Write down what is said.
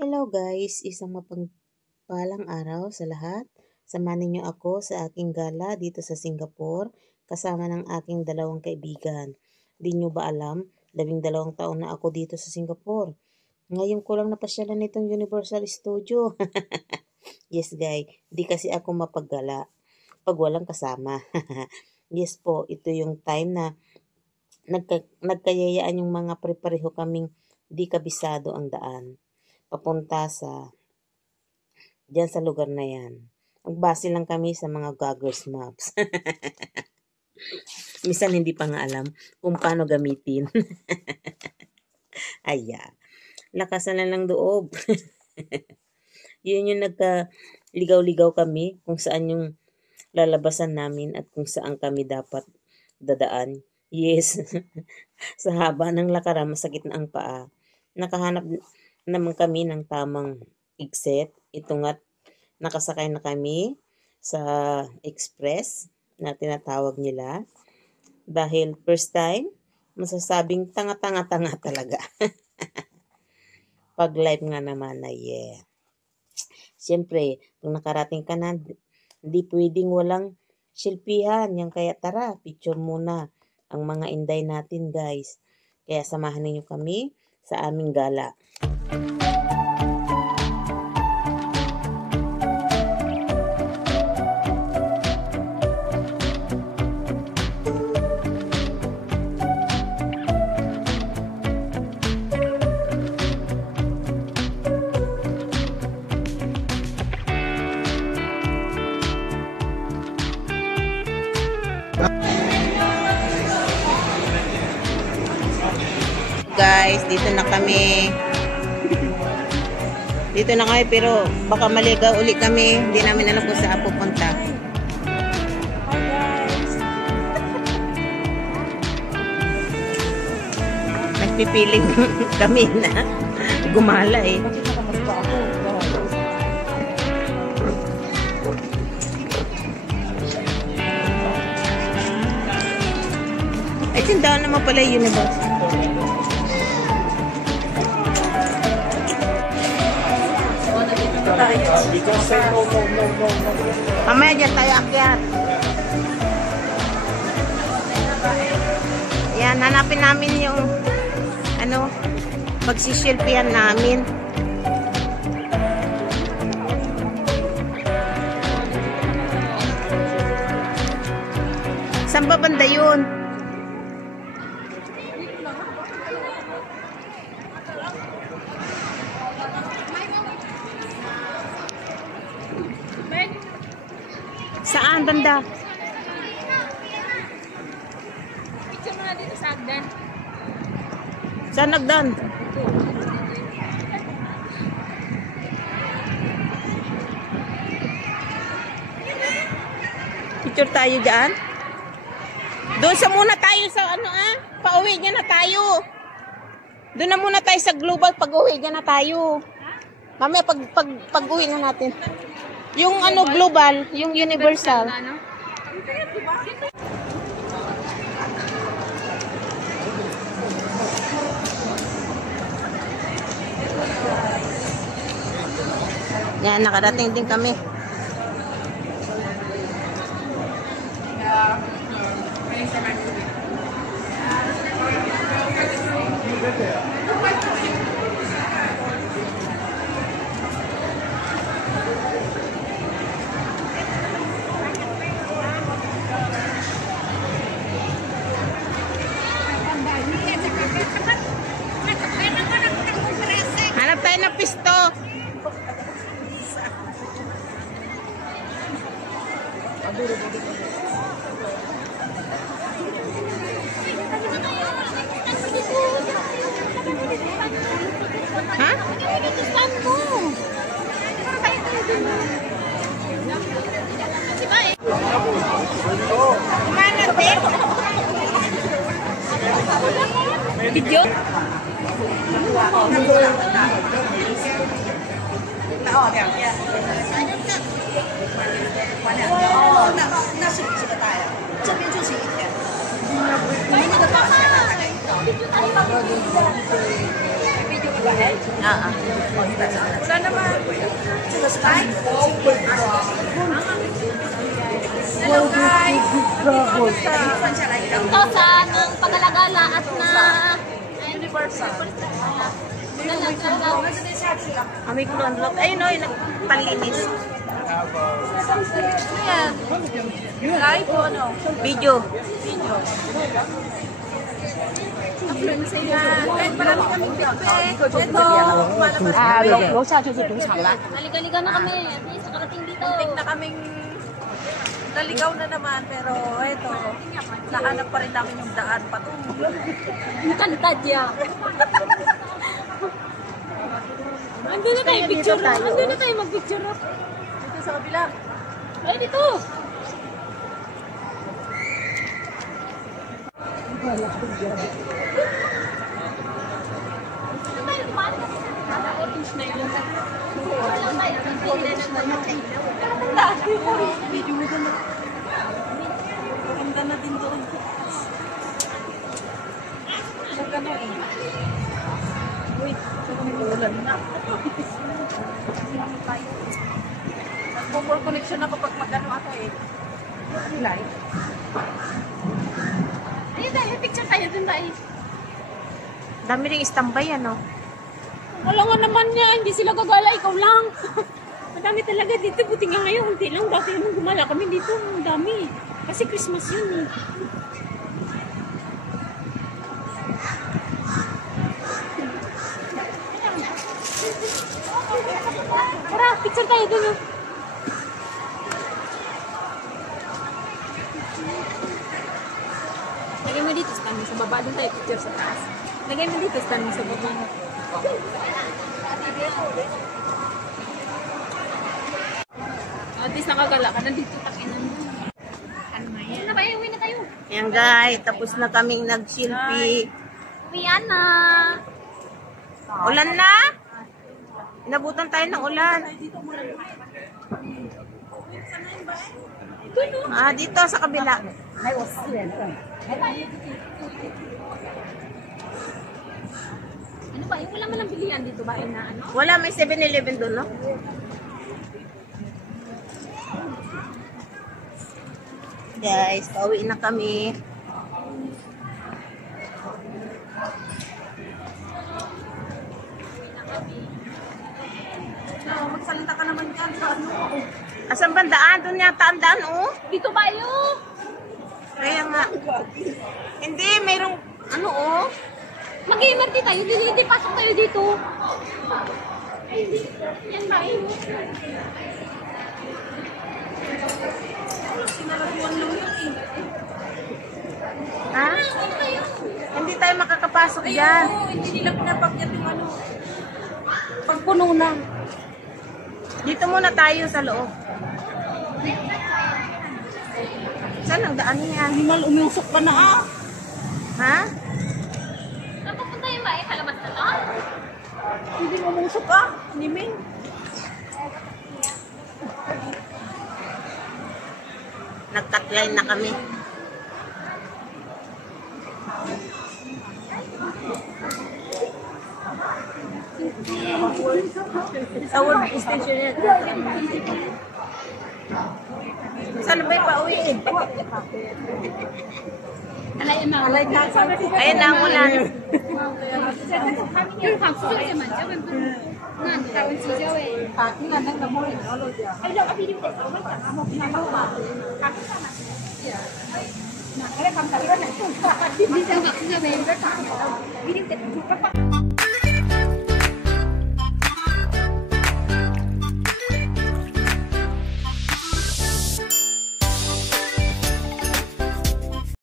Hello guys, isang mapagpalang araw sa lahat. Samahan niyo ako sa aking gala dito sa Singapore kasama ng aking dalawang kaibigan. Di nyo ba alam, 12 taon na ako dito sa Singapore. Ngayon ko lang napasyalan nitong Universal Studio. Yes guys, di kasi ako mapaggala pag walang kasama. Yes po, ito yung time na nagkayayaan yung mga prepareho kaming di kabisado ang daan papunta sa diyan sa lugar na yan. Nagbase lang kami sa mga Google's Maps. Minsan hindi pa nga alam kung paano gamitin. Aya, lakasan na ng loob. Yun yung nagka-ligaw-ligaw kami kung saan yung lalabasan namin at kung saan kami dapat dadaan. Yes, sa haba ng lakaran, masakit na ang paa. Nakahanap naman kami ng tamang exit. Ito nga't nakasakay na kami sa express na tinatawag nila. Dahil first time, masasabing tanga-tanga-tanga talaga. Pag live nga naman na yeah. Siyempre, kung nakarating ka na, hindi pwedeng walang silpihan. Yan kaya tara, picture muna ang mga inday natin guys. Kaya samahan ninyo kami sa aming gala. Guys, dito na kami. Dito na kami pero baka maligaw uli kami. Hindi namin alam kung saan pupunta. Hi guys! Nagpipiling kami na gumala eh. Bakit nakamarpa ako? Ay, tindahan naman pala yung universe. Mamaya dyan tayo akyat. Yan, hanapin namin yung pagsisilpihan namin. Saan ba banda yun? Saan banda? Picture mo na dito sa Agdan. Saan nagdan? Picture tayo dyan? Doon sa muna tayo sa pauwi niya na tayo. Doon na muna tayo sa global, pag-uwi niya na tayo. Mamaya pag-uwi na natin. Yung global, yung universal. Yan, nakarating din kami. Hanap tayo ng pisto. Ha? Kumana, te? Video? Ah, ah. Wala naman. Hello guys! Ito sa ng pag-alagala at na Universal. Amoy ko lang. Ayun o, yung nagpalinis. Ano yan? Live o ano? Video. Video. Kahit marami kaming pikpik. Ito, malabas kami. 楼下就是赌场了。Naliga-liga na kami. At least nakarating dito. Muntik na kaming naligaw na naman. Pero ito, nahanap pa rin namin yung daan patungo. Kanta niya. Andun na tayo picture. Andun na tayo mag-picture. Dito sa kabila. Ay, dito. Orange na yun. Video mo doon. Maganda na din doon. Maganda eh. Uy, ulan na. Nag-mobile connection ako pag mag-ano ako eh. Live. Ayun tayo, picture tayo dun tayo. Dami rin istambay, ano? Wala nga naman niya, hindi sila gagala, ikaw lang. Madami talaga dito, buti nga ngayon, hindi lang. Dati naman gumala kami dito, ang dami. Kasi Christmas yun eh. Tara, picture tayo dun. Oh. Lagay mo dito, stand mo sa baba. Doon tayo picture sa taas. Lagay mo dito, stand mo sa baba. At least nakagala ka. Nandito takinan mo. Ano na yan? Ano ba? Uwi na tayo. Ayan guys, tapos na kaming nag-selfie. Uwian na. Ulan na? Inabutan tayo ng ulan. Ah, dito sa kabila. Ano ba? Yung wala man ang bilihan dito ba? Na ano? Wala, may 7-Eleven doon, no? Guys, pauwi na kami. Magsalita ka naman dyan sa ano. Asan ba ang daan? Doon yata ang daan, oh. Dito ba yun? Kaya nga. Hindi, mayroong, ano, oh. Mag-MRT tayo. Hindi, pasok tayo dito. Yan ba yun? Sinaraduan lang yun eh. Ha? Hindi tayo makakapasok Ayun, dyan. hindi nila pinapakyat yung ano. Pagpuno na. Dito muna tayo sa loob. Saan ang daan niya? Animal, umusok pa na ah. Ha? Saan pupunta yun ba? Palabas na lang? Hindi umusok ah. Niming. Nag-cutline na kami. Sa work station yan. Saan ba yung pauwi eh? Alay na. Ayun na ang ulan. Yung pang-susunod naman. Nga, tawon si Joey. Nga nang namuhin. Ay, lang, kapili mo tayo. Hindi siya makakagawa. Biling tayo.